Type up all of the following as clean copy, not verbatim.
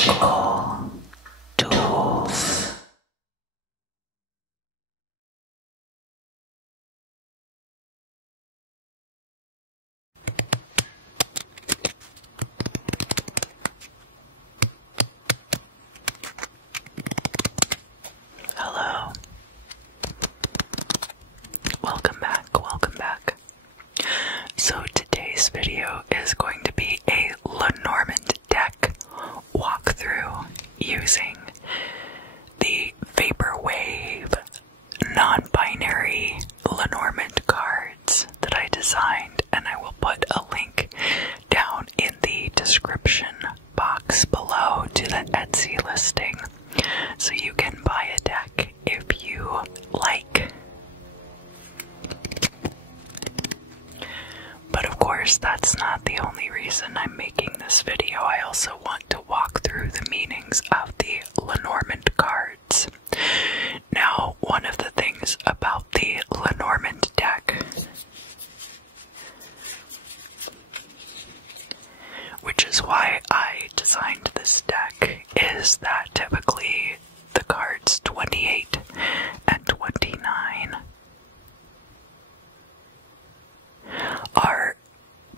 Magical tools. Hello. Welcome back. So today's video is going to be a Lenormand deck walkthrough using the Vaporwave non-binary Lenormand cards that I designed, and I will put a link down in the description box below to the Etsy listing so you can buy a deck if you like. But of course, that's not the only reason I'm making this video. I also want to walk through the meanings of the Lenormand cards. Now, one of the things about the Lenormand deck, which is why I designed this deck, is that typically the cards 28 and 29 are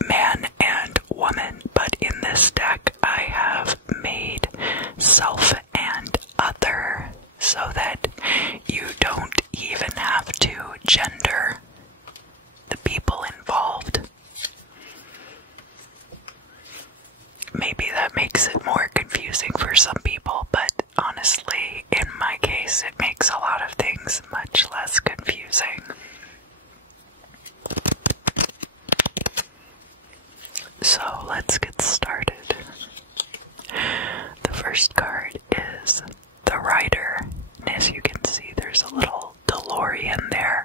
man and woman, but in this deck I have made self and other so that you don't even have to gender the people involved. Maybe that makes it more confusing for some people, but honestly, in my case, it makes a lot of things much less confusing. So let's get started. The first card is the Rider, and as you can see, there's a little DeLorean there.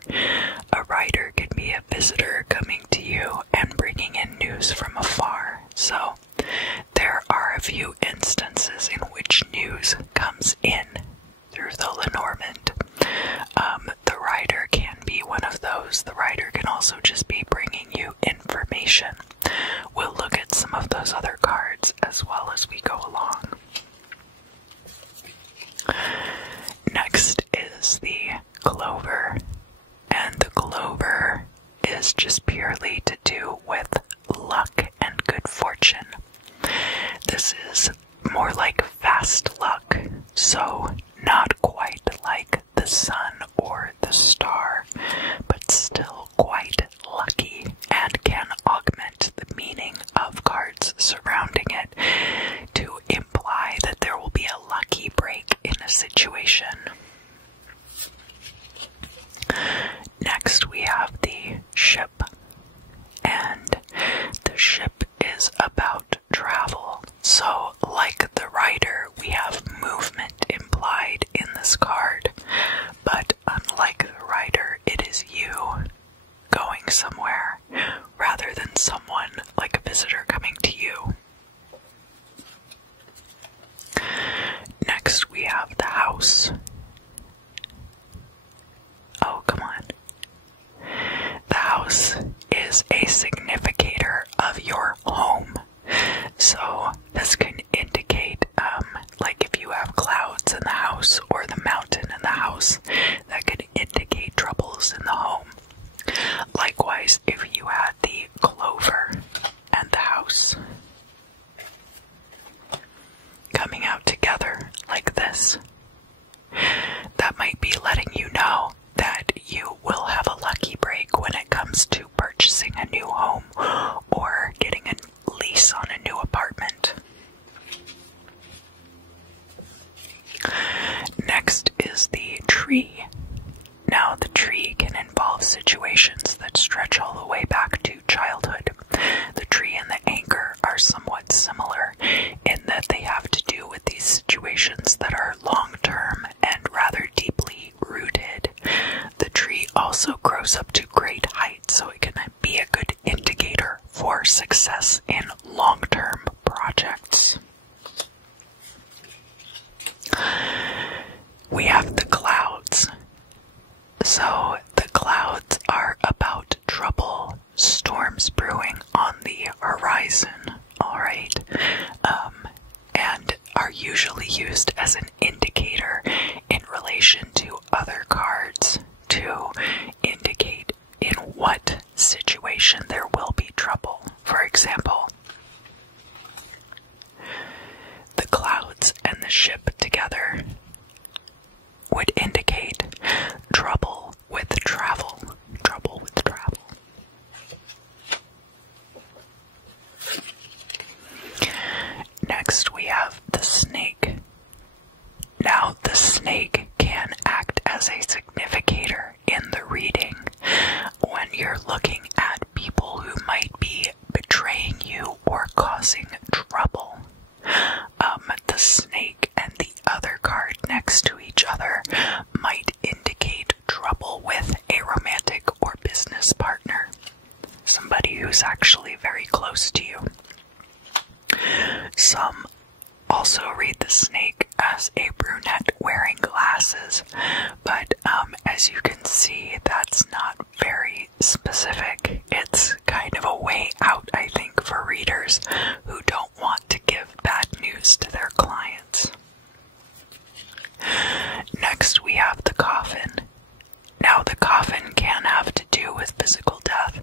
A rider can be a visitor coming to you and bringing in news from afar. So there are a few instances in which news comes in through the Lenormand. The Rider can be one of those. The Rider can also just be bringing you information. We'll look at some of those other cards as well as we go along. Next is the Clover, and the Clover is just purely to do with luck and good fortune. This is more like fast luck, so not quite like the sun or the star, but still quite lucky and can augment the meaning of cards surrounding it to imply that there will be a lucky break in a situation. Next we have the Ship, and the Ship is about travel. So like the Rider, we have movement implied in this card, but unlike the Rider, it is you going somewhere rather than someone like a visitor coming to you. Next we have the House. Oh, come on. The House is a significator of your home. So this can indicate, like if you have clouds in the house or the mountain in the house, that could indicate troubles in the home. Likewise, if you had the Clover and the House coming out together like this, that might be letting you know that you will have a lucky break when it comes to purchasing a new home or getting a lease on a new apartment. Next is the Tree. Now, the Tree can involve situations that stretch all the way back to childhood. The Tree and the Anchor are somewhat similar in that they have to do with these situations that are long-term and rather deeply rooted. The Tree also grows up to great heights, so it can be a good indicator for success in long-term projects. We have the Clouds. So the clouds are about trouble, storms brewing on the horizon, alright? And are usually what situation there will be trouble. For example, the clouds and the ship together would indicate trouble with travel. Trouble with travel. Next we have the snake. Now the snake can act as a significator in the reading when you're looking at people who might be betraying you or causing trouble. The snake and the other card next to each other might indicate trouble with a romantic or business partner, somebody who's actually very close to you. Some also read the snake as a brunette wearing glasses, but as you can see, that's not very specific. It's kind of a way out, I think, for readers who don't want to give bad news to their clients. Next, we have the coffin. Now, the coffin can have to do with physical death,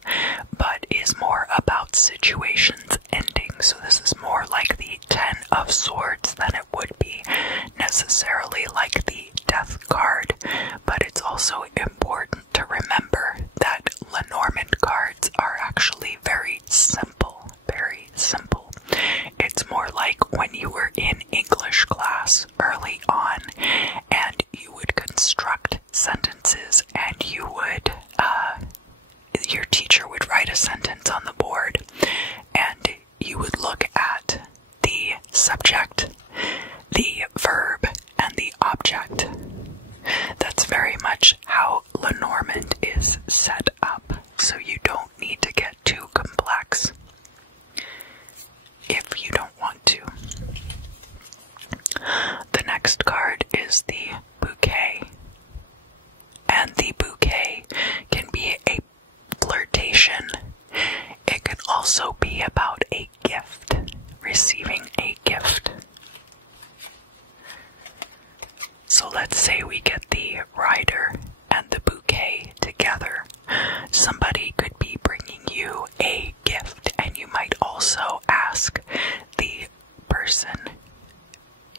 but is more about situations ending. So this is more like the Ten of Swords than it would be necessarily like the Death card. But it's also important to remember that Lenormand cards are actually very simple. Very simple. It's more like when you were in English class early on and you would construct sentences and you would, your teacher would write a sentence on the board and you would look at the subject, the verb, and the object. That's very much how Lenormand is set up, so you don't need to get too complex if you don't want to. The next card is the Bouquet. And the bouquet can be a flirtation. It can also be about a gift, receiving a gift. So let's say we get the rider and the bouquet together. Somebody could be bringing you a gift, and you might also ask the person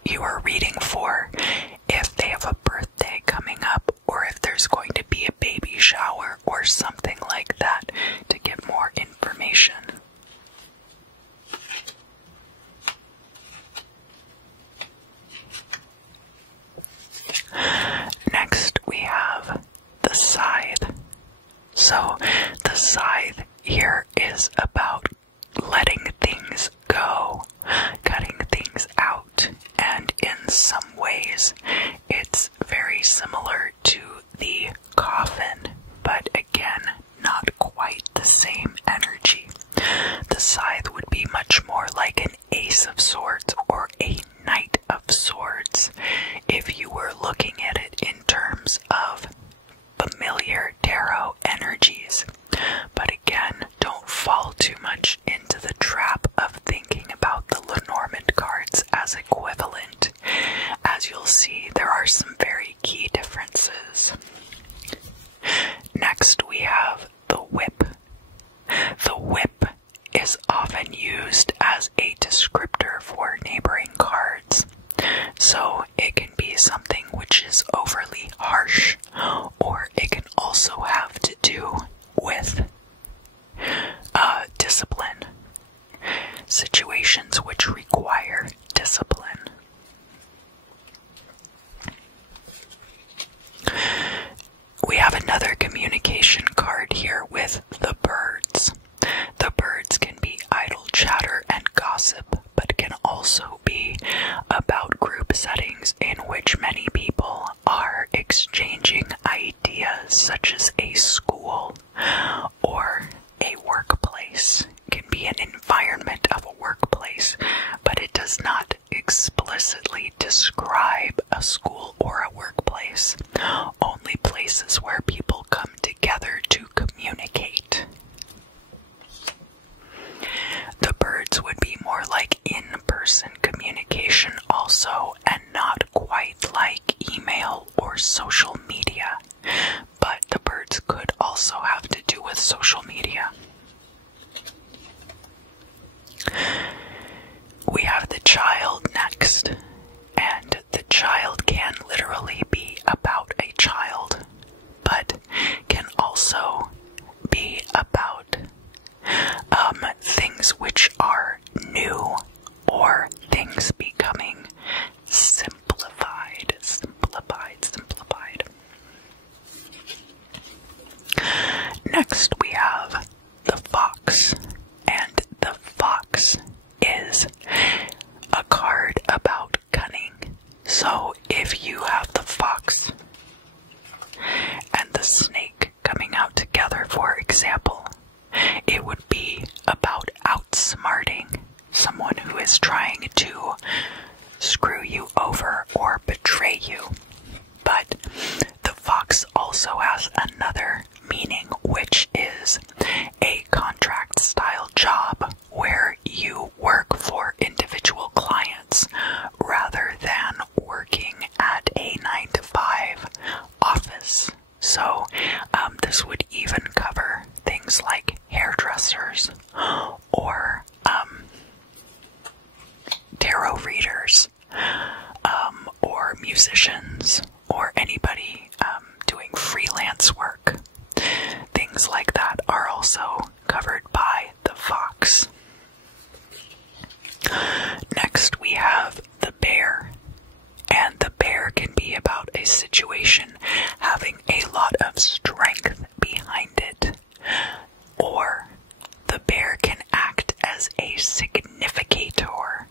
you are reading for if they have a birthday coming up or if there's going to be a baby shower or something like that to get more information. Next we have the scythe. So the scythe here is about letting things go, cutting things out, and in some ways it's very similar to the coffin, but again, not quite the same energy. The scythe would be much more like an Ace of Swords or a Knight of Swords if you were looking at it in terms of familiar tarot energies. But again, don't fall too much into the trap of thinking about the Lenormand cards as equivalent. As you'll see, there are some very key differences. Next, we have the whip. The whip is often used as a descriptor for neighboring cards. So it can be something which is overly harsh, or it can also have to do with discipline. Situations which require discipline. We have another communication card here with the birds. The birds can be idle chatter and gossip, but can also be about group settings in which many people are exchanging ideas, such as a school or a workplace. It can be an environment of a workplace, but it does not Next we have the fox, and the fox is a card about cunning. So if you have the fox and the snake coming out together, for example, it would be about outsmarting someone who is trying to screw you over or betray you. But the fox also has another meaning, which is a contract style job where you work for individual clients rather than working at a 9-to-5 office. So this would even cover things like hairdressers or tarot readers, or musicians, or anybody doing freelance work. Things like that are also covered by the fox. Next we have the bear, and the bear can be about a situation having a lot of strength behind it, or the bear can act as a significator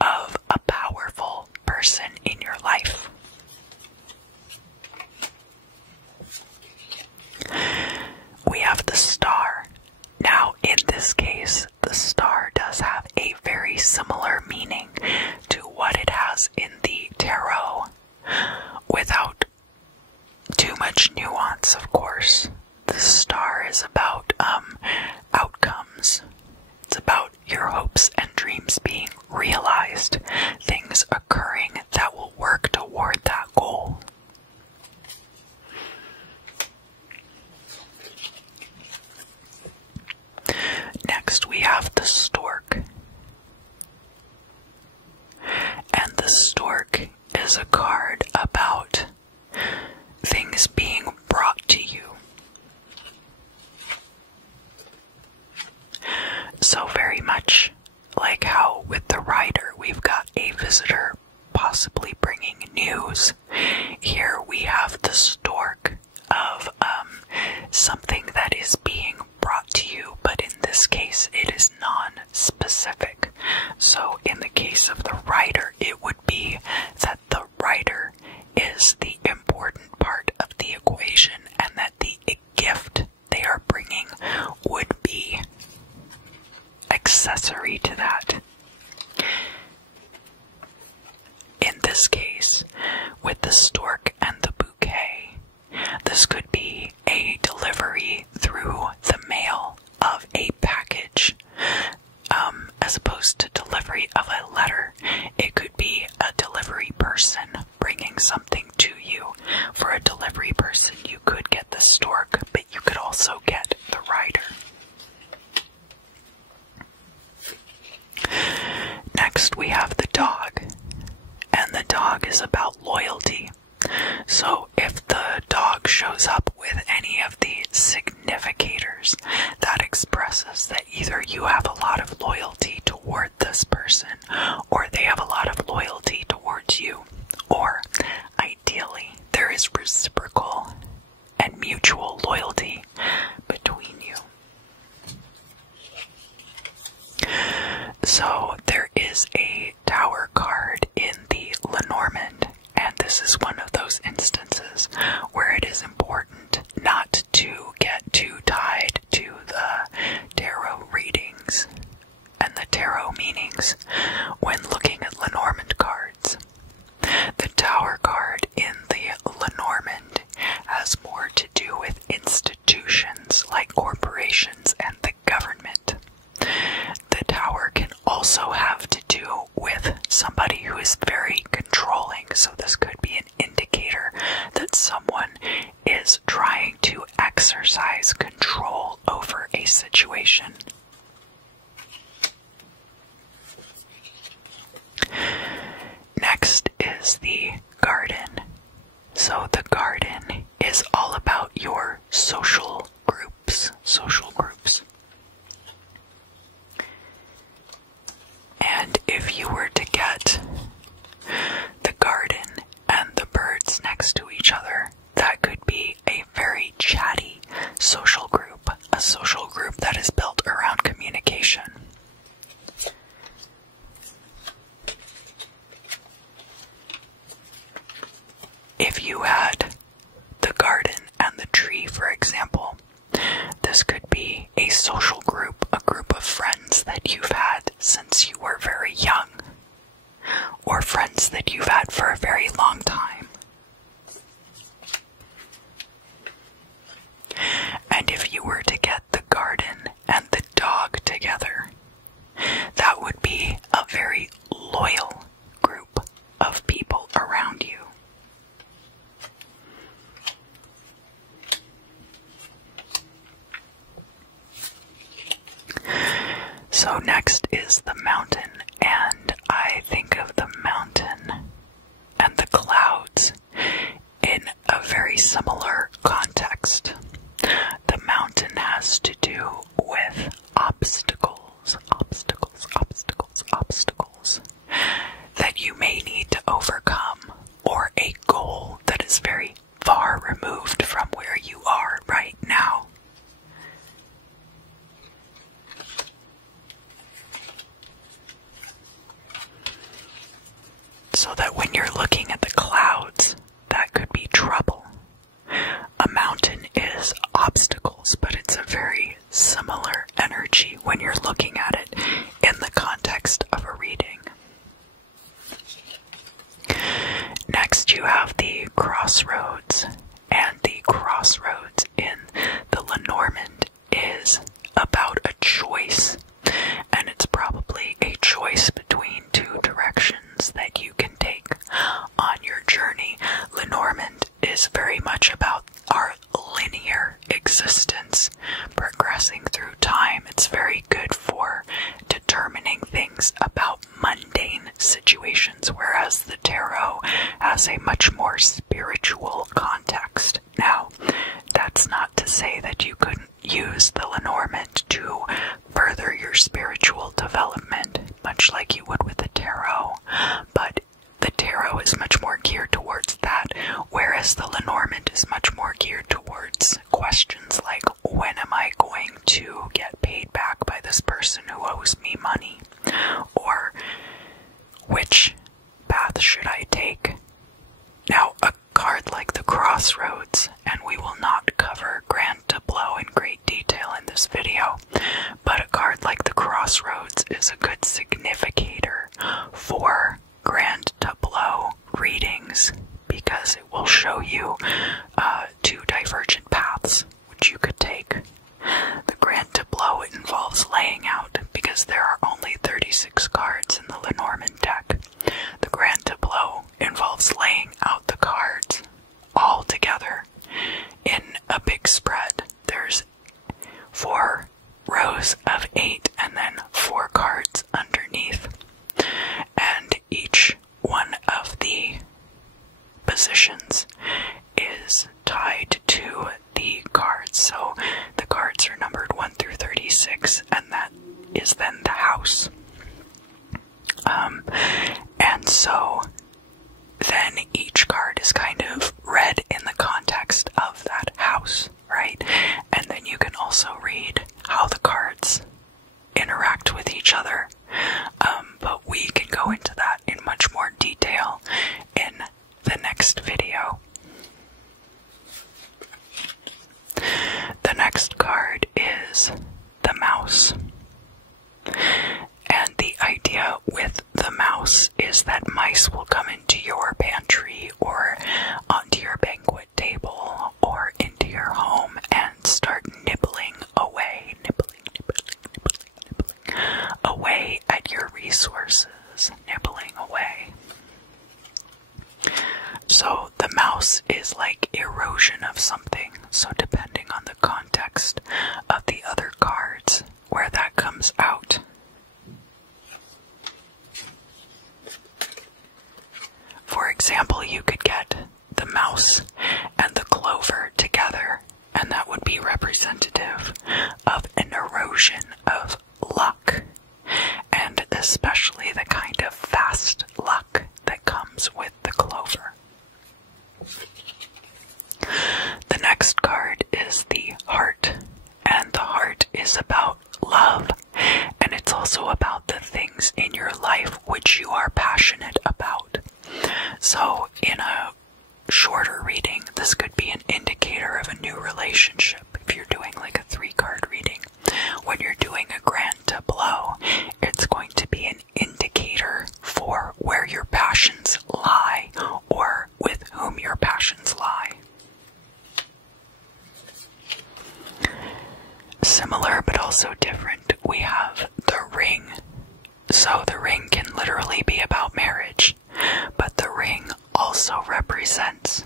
of a powerful person in your life. We have the star. Now, in this case, the star does have a very similar meaning to what it has in the tarot, without too much nuance, of course. The star is about outcomes. It's about your hopes and dreams being realized, things occurring that will work toward that goal. Next we have the stork. And the stork is a card about things being brought to you. So very much like how with the rider we've got a visitor possibly bringing news, here we have the stork of something that is being brought to you, but in this case it is non-specific. So in the case of the rider, it would be that the rider is the important part of the equation, and that the gift they are bringing would be accessory to that. In this case, with the stork and the bouquet, this could be a delivery through the mail of a package, as opposed to delivery of a letter. It could be a delivery person bringing something to you. For a delivery person, you could get the stork, but you could also get the rider. Next we have the dog, and the dog is about loyalty. So if the dog shows up with any of the significators, that expresses that either you have a lot of loyalty toward this person, or they have a lot of loyalty towards you, or ideally there is reciprocal and mutual loyalty between you. So there is a tower card in the Lenormand, and this is one of those instances where it is important not to get too tied to the tarot readings and the tarot meanings when looking at Lenormand cards. The tower card in the Lenormand has more to do with institutions like corporations and the government. The tower can also have to do with somebody who is very controlling, so this could be an indicator that someone is trying to exercise control over a situation. Next is the garden. So the garden is all about your social groups. And if you were to get the garden and the birds next to each other, that could be a very chatty social group. So next is the mountain, and I think of the mountain and the clouds in a very similar context. The mountain has to do with obstacles that you may need to overcome, or a goal that is very far removed from where you are right now. So that when you're looking at the clouds, that could be trouble. A mountain is obstacles, but it's a very similar energy when you're looking at it in the context of a reading. Next, you have the Crossroads, and the Crossroads in the Lenormand is about a choice, and it's probably a choice between two directions that you can take on your journey. Lenormand is very much about our linear existence, progressing through time. It's very good for determining things about mundane situations, whereas the tarot has a much more spiritual context. Now, that's not to say that you couldn't use the Lenormand to further your spiritual development, much like you would with the tarot, but the tarot is much more geared towards that, whereas the Lenormand is much more geared towards questions like, when am I going to get paid back by this person who owes me money? Or, which path should I take? Now, a card like the Crossroads, and we will not cover Grand Tableau in great detail in this video, but a card like the Crossroads is a good significator for Grand Tableau readings, because it will show you two divergent paths which you could take. The Grand Tableau involves laying out, because there are only 36 cards in the Lenormand deck. The Grand Tableau involves laying out the cards all together in a big spread. There's 4 rows of 8 and then 4 cards underneath. And each one of the positions is tied to the cards. So the cards are numbered 1 through 36, and that is then the house. And so then each card is kind of read in the context of that house, right? And then you can also read how the cards interact with each other. But we can go into that in much more detail in the next video. The next card is the mouse. And the idea with the mouse is that mice will come into your pantry or onto your banquet table or into your home and start nibbling away, away at your resources, nibbling away. So the mouse is like erosion of something. So depending on the context of the other cards, where that comes out. For example, you could get the mouse and the clover together, and that would be representative of an erosion of luck, and especially the kind of fast luck that comes with the clover. The next card is the heart, and the heart is about love, and it's also about the things in your life which you are passionate about. So in a shorter reading, this could be an indicator of a new relationship. If you're doing like a 3-card reading, when you're doing a Grand Tableau, it's going to be an indicator for where your passions lie, or with whom your passions lie. Similar but also different, we have the ring. So the ring can literally be about marriage, but the ring also represents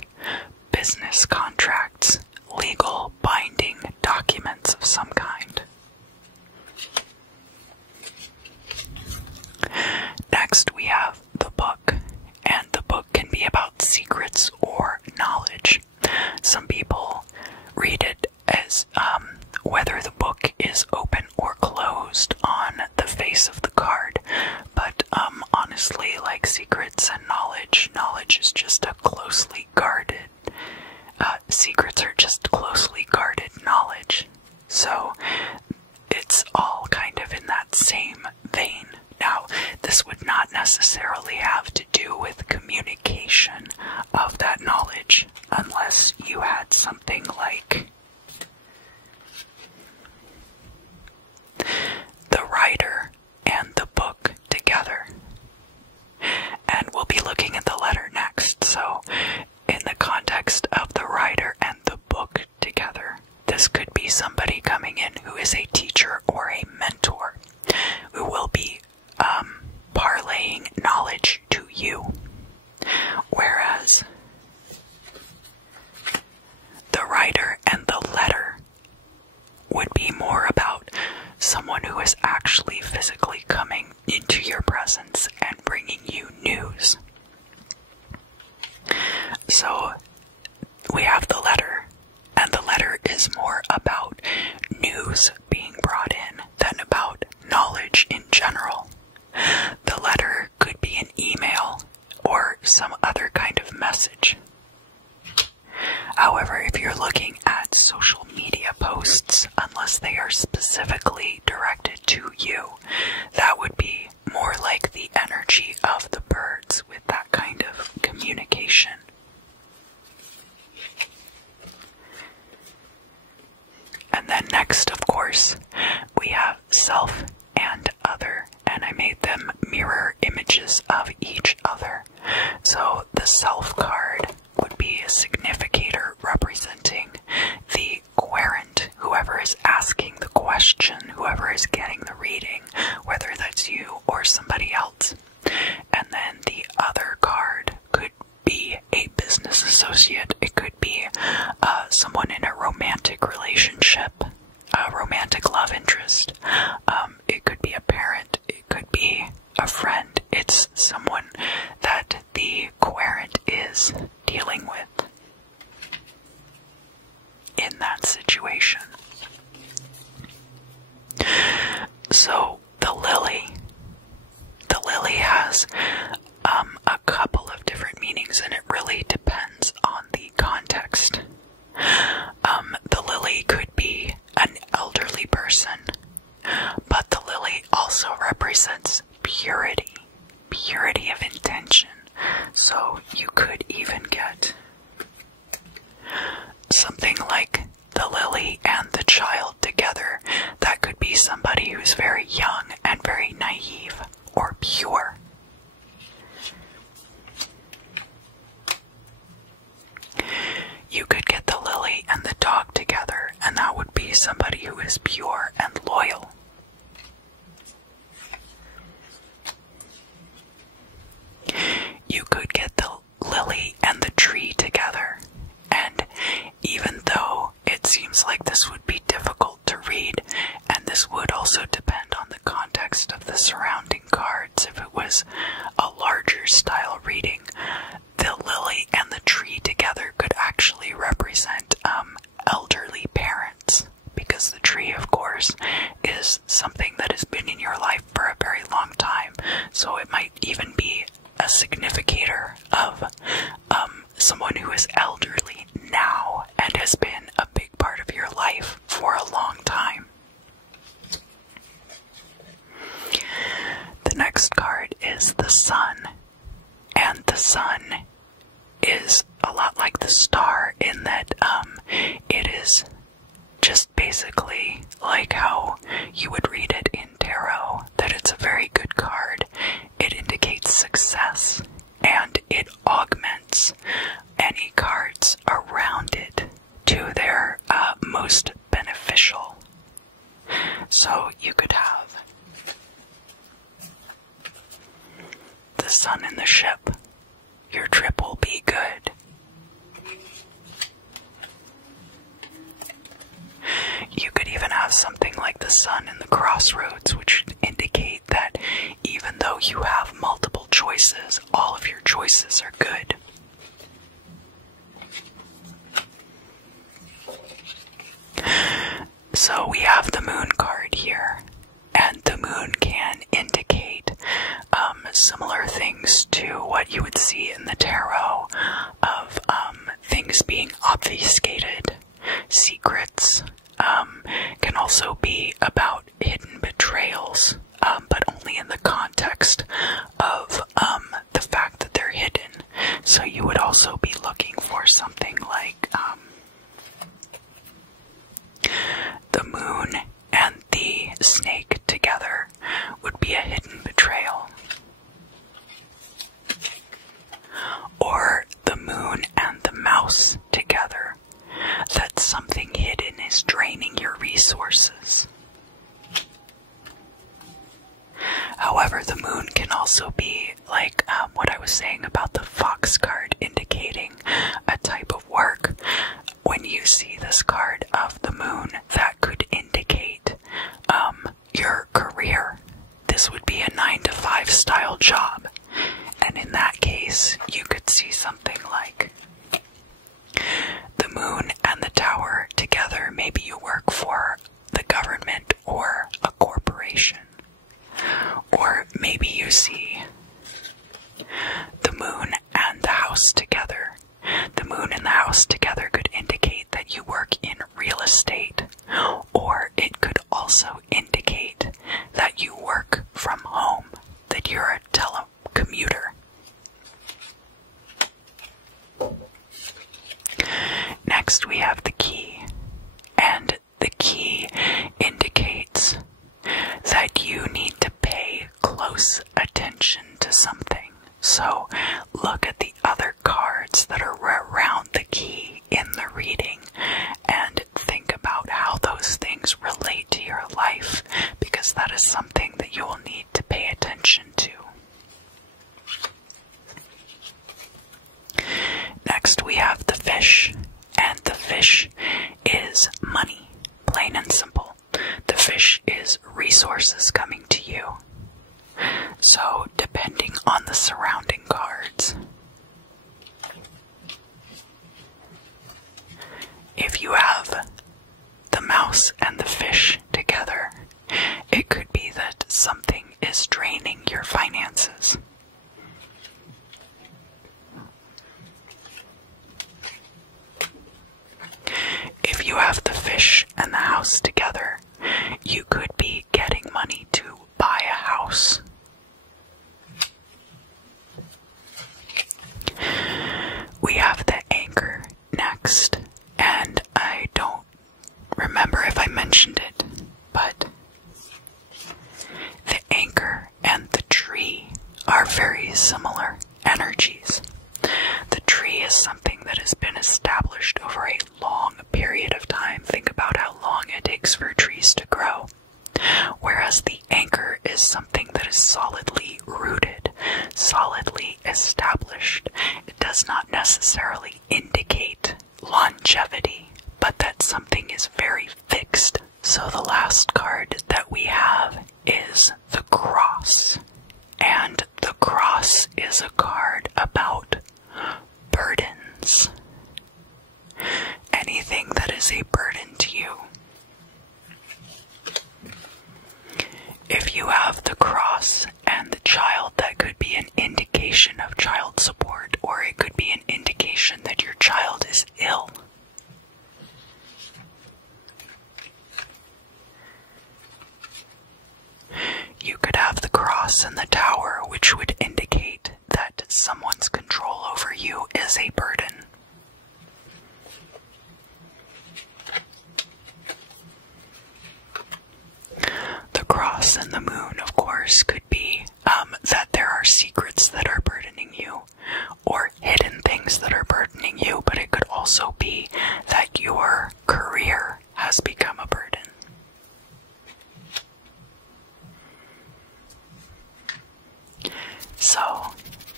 business contracts, legal binding documents of some kind. whether the book is open or closed on the face of the card. But honestly, like secrets and knowledge is just a closely guarded, secrets are just closely guarded knowledge. So it's all kind of in that same vein. Now, this would not necessarily have to do with communication of that knowledge unless you had something like the writer and the book together. And we'll be looking at the letter next. So, in the context of the writer and the book together, this could be somebody coming in who is a teacher or a mentor who will be parlaying knowledge to you. Whereas the writer and the letter would be more about someone who is actually physically coming into your presence and bringing you news. So we have the letter, and the letter is more about news being brought in than about knowledge in general. The letter could be an email or some other kind of message. However, if you're looking at social media posts, unless they are specifically directed to you, that would be more like the energy of the birds with that kind of communication. And then next, of course, we have self and other, and I made them mirror images of each other. So the self card would be a significator representing the querent, whoever is asking the question, whoever is getting the reading, whether that's you or somebody else. And then the other card could be a business associate. It could be someone in a romantic relationship, a romantic love interest. It could be a parent. It could be a friend. It's someone that the querent is dealing with in that situation. So the lily has a couple of different meanings, and it really depends on the context. The lily could be an elderly person, but the lily also represents purity of intention. So you could even get something like the lily and the child together. That could be somebody who's very young and very naive or pure. You could get the lily and the dog together, and that would be somebody who is pure and loyal. You could get the lily and the tree together, and even though it seems like this would be difficult to read, and this would also depend on the context of the surrounding cards, if it was a larger style reading, the lily and the tree together could actually represent elderly parents, because the tree, of course, is something that has been in your life for a very long time. So it might even be a significator of someone who is elderly now and has been a big part of your life for a long time. The next card is the sun, and the sun is a lot like the star in that it is just basically like how you would read it in tarot, that it's a very good card. It indicates success, and it augments any cards around it to their most beneficial. So you could have the sun in the ship. Your trip will be good. You could even have something like the sun in the Crossroads, which would indicate that even though you have multiple choices, all of your choices are good. So we have the moon card here, and the moon can indicate similar things to what you would see in the tarot of things being obfuscated, secrets. Can also be about hidden betrayals, but only in the context of the fact that they're hidden. So you would also be looking for something like the moon and the snake together would be a hidden betrayal. Or the moon and the mouse together, that something hidden is draining your resources. However, the moon can also be like what I was saying about the fox card, indicating a type of work. When you see this card of the moon, that could indicate your career. This would be a 9-to-5 style job. And in that case, you could see something like the moon and the tower together. Maybe you work for the government or a corporation. Or maybe you see the moon and the house together. The moon and the house together could indicate that you work in real estate. Or it could also indicate that you work from home, that you're a telecommuter. Next we have the key, and the key indicates that you need to pay close attention to something. So look at the other cards that are around the key in the reading and think about how those things relate to your life, because that is something that you will need to pay attention to. Next we have the fish, and the fish is money, plain and simple. The fish is resources coming to you. So, depending on the surrounding cards, if you have the mouse and the fish together, it could be that something is draining your finances. If you have the fish and the house together, you could be getting money to buy a house. We have the anchor next, and I don't remember if I mentioned it, but the anchor and the tree are very similar energies. The tree is something that has been established over a long period of time. Think about how long it takes for trees to grow. Whereas the anchor is something that is solidly rooted, solidly established. It does not necessarily indicate longevity, but that something is very fixed. So the last card that we have is the cross. And the cross is a card about burdens. Anything that is a burden to you. If you have the cross and the child, that could be an indication of child support, or it could be an indication that your child is ill. You could have the cross and the tower, which would indicate that someone's control over you is a burden. The cross and the moon, of course, could be that there are secrets that are burdening you, or hidden things that are burdening you, but it could also be that your career has become a burden. So,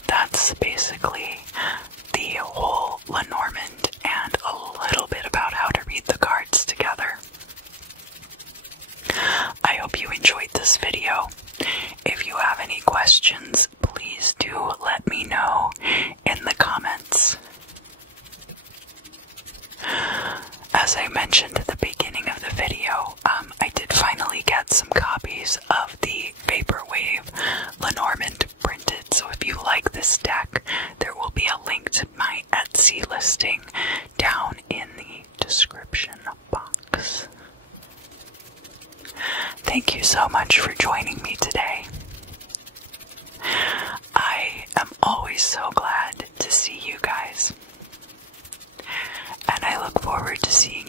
that's basically the whole Lenormand and a little bit about how to read the cards together. I hope you enjoyed this video. If you have any questions, please do let me know in the comments. As I mentioned at the beginning of the video, thank you so much for joining me today. I am always so glad to see you guys. And I look forward to seeing